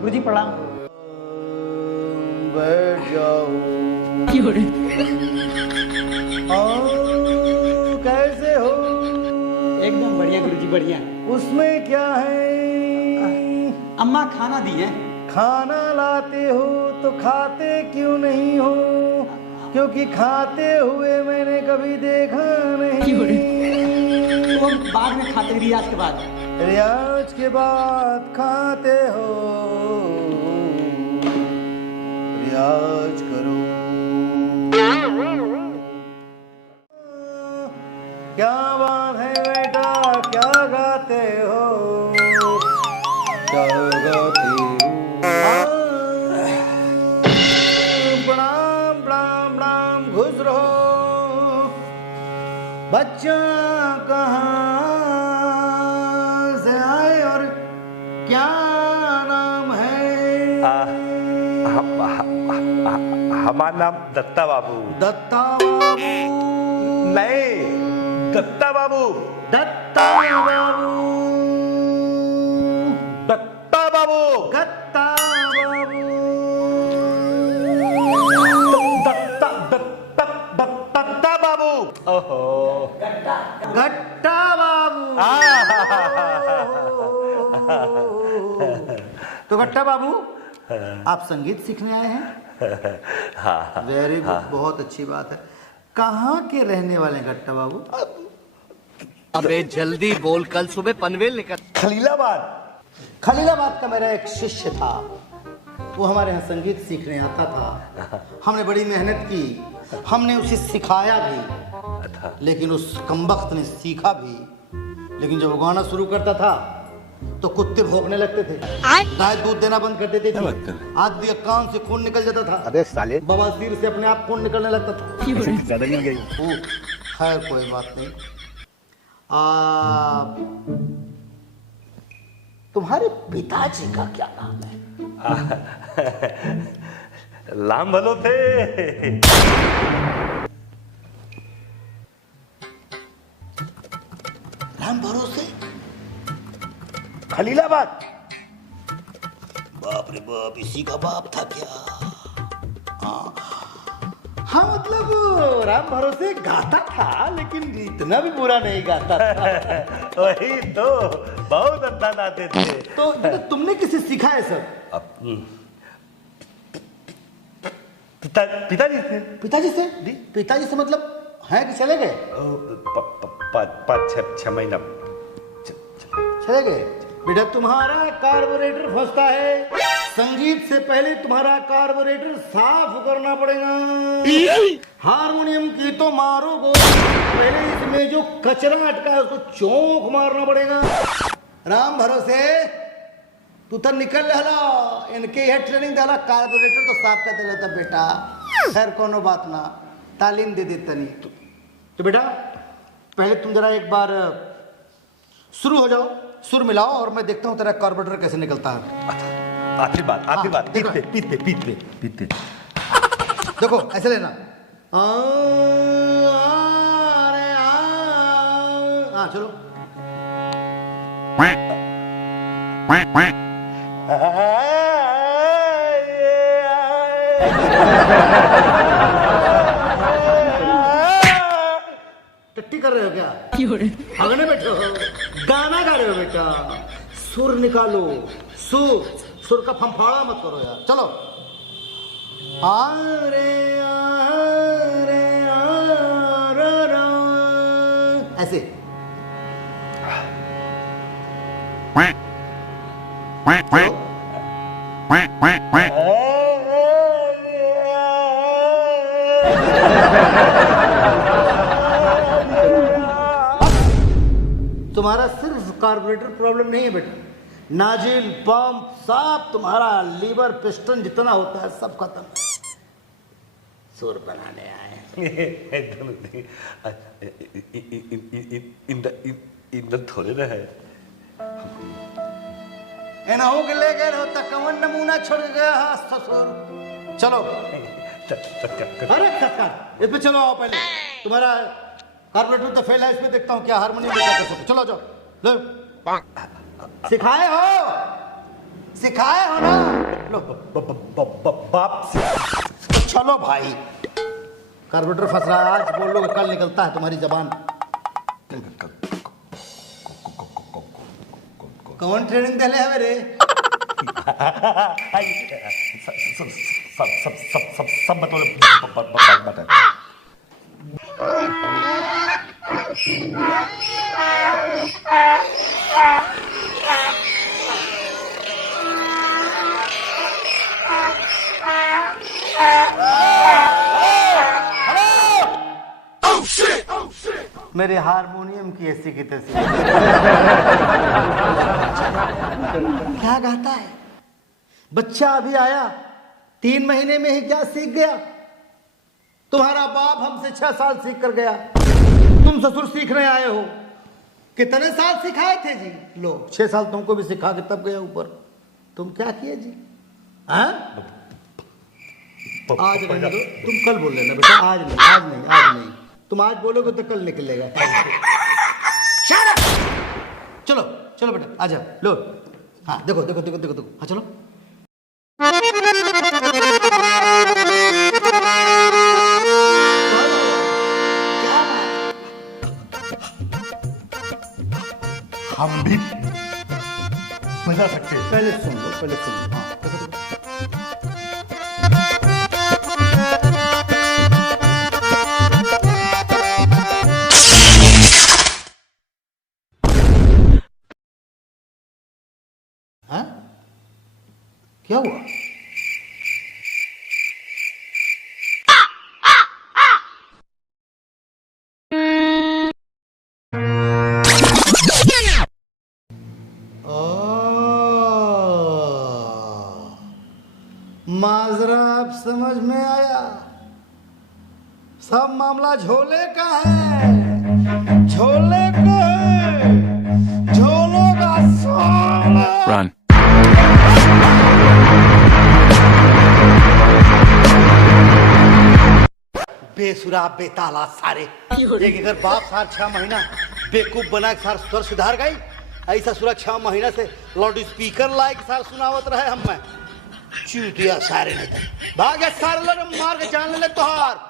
गुरुजी प्रणाम। बैठ जाओ। कैसे हो? एकदम बढ़िया गुरुजी, बढ़िया। उसमें क्या है? अम्मा खाना दी है। खाना लाते हो तो खाते क्यों नहीं हो? क्योंकि खाते हुए मैंने कभी देखा नहीं। तो हम बाद में खाते, रियाज के बाद। रियाज के बाद खाते हो, रियाज करो। क्या बात है बेटा, क्या गाते हो? क्या गाते हो? प्रणाम प्रणाम प्रणाम, घुस रहो। बच्चा कहाँ से आए और क्या नाम है? हमारा नाम दत्ता बाबू। दत्ता बाबू? नहीं, दत्ता बाबू। दत्ता बाबू? दत्ता बाबू। गत्ता बाबू? दत्ता दत्ता दत्ता बाबू। ओहो, गट्टा बाबू। तो गट्टा बाबू, आप संगीत सीखने आए हैं? हाँ। वेरी गुड, बहुत अच्छी बात है। कहाँ के रहने वाले हैं गट्टा बाबू? अबे जल्दी बोल, कल सुबह पनवेल निकल। खलीलाबाद। खलीलाबाद का मेरा एक शिष्य था, वो हमारे यहाँ संगीत सीखने आता था। हमने बड़ी मेहनत की, हमने उसे सिखाया भी, लेकिन उस कमबख्त ने सीखा भी। लेकिन जब वो गाना शुरू करता था तो कुत्ते भौंकने लगते थे, गाय दूध देना बंद कर देती थी, आदमी कान से खून निकल जाता था। अबे साले, बवासीर से अपने आप खून निकलने लगता था। ज्यादा नहीं गई। खैर कोई बात नहीं। तुम्हारे पिताजी का क्या नाम है? लाम भलो थे। राम भरोसे? खलीलाबाद। बाप रे बाप, इसी का बाप था क्या? हाँ मतलब राम भरोसे गाता था, लेकिन इतना भी बुरा नहीं गाता था। वही तो, बहुत अच्छा गाते थे। तो तुमने किसे सीखा है सर? पिताजी से। पिताजी से? पिताजी से मतलब हैं कि चले गए? 5-6 महीना चले गए। बेटा तुम्हारा कार्बोरेटर फंसता है, संगीत से पहले तुम्हारा कार्बोरेटर साफ करना पड़ेगा। हारमोनियम की तो मारो गोली, पहले इसमें जो कचरा अटका है उसको चौंक मारना पड़ेगा। राम भरोसे तू तो निकल रहा, इनके यह ट्रेनिंग डाला, कार्बोरेटर तो साफ कर देता बेटा। खैर कोनो बात ना, तालीम दे देता नहीं। तो बेटा पहले तुम जरा एक बार शुरू हो जाओ, सुर मिलाओ और मैं देखता हूँ तेरा कार्बोरेटर कैसे निकलता है। आखिरी बात। पीते। देखो ऐसे लेना। हाँ चलो। टट्टी कर रहे हो क्या? भागने बैठे हो? गाना गा रहे हो बेटा? सुर निकालो, सुर का फंफाड़ा मत करो यार। चलो। ऐसे। तुम्हारा सिर्फ कार्बोरेटर प्रॉब्लम नहीं है बेटा, नाजिल पंप साफ, तुम्हारा लीवर पिस्टन जितना होता है सब खत्म। शोर बनाने आए इंदर थोड़े ना है एना हो के ले गए हो तो कवन नमूना छोड़ के गया हाँ ससुर। चलो अरे खत्कार इस पे चलो आओ पहले। तुम्हारा कार्बोरेटर तो फेल है, इसमें देखता हूँ क्या हारमोनियम बजा कर सकते। चलो जाओ लो। सिखाए हो ना लो बाप से तो चलो भाई। कार्बोरेटर फंस रहा है आज, बोल लो कल निकलता है तुम्हारी जबान। कौन ट्रेनिंग दे ले रे? सब बता मेरे हारमोनियम की ऐसी की तैसी क्या गाता है बच्चा? अभी आया 3 महीने में ही क्या सीख गया? तुम्हारा बाप हमसे 6 साल सीख कर गया, तुम ससुर सीखने आए हो। कितने साल सिखाए थे जी? लो 6 साल तुमको भी सिखा के तब गया ऊपर। तुम क्या किए जी? हाँ आज रहने दो, तुम कल बोल लेना बेटा। आज नहीं तुम आज बोलोगे तो कल निकलेगा। चलो चलो बेटा आ जाओ लो। हाँ देखो हाँ चलो। हम भी बजा सकते हैं। पहले सुन लो हाँ देखो। हाँ क्या हुआ? माजरा अब समझ में आया। सब मामला झोले का है, झोले का है, झोलों का सोना। Run. बेसुरा बेताला सारे एक अगर बाप सार 6 महीना बेकूफ बना के सार स्वर सुधार गई, ऐसा सुरा 6 महीना से लाउड स्पीकर लाए के सार सुनावत रहे। हम मैं चूतिया सारे नहीं था भागे सारे लोग मार के जान ले तोहार।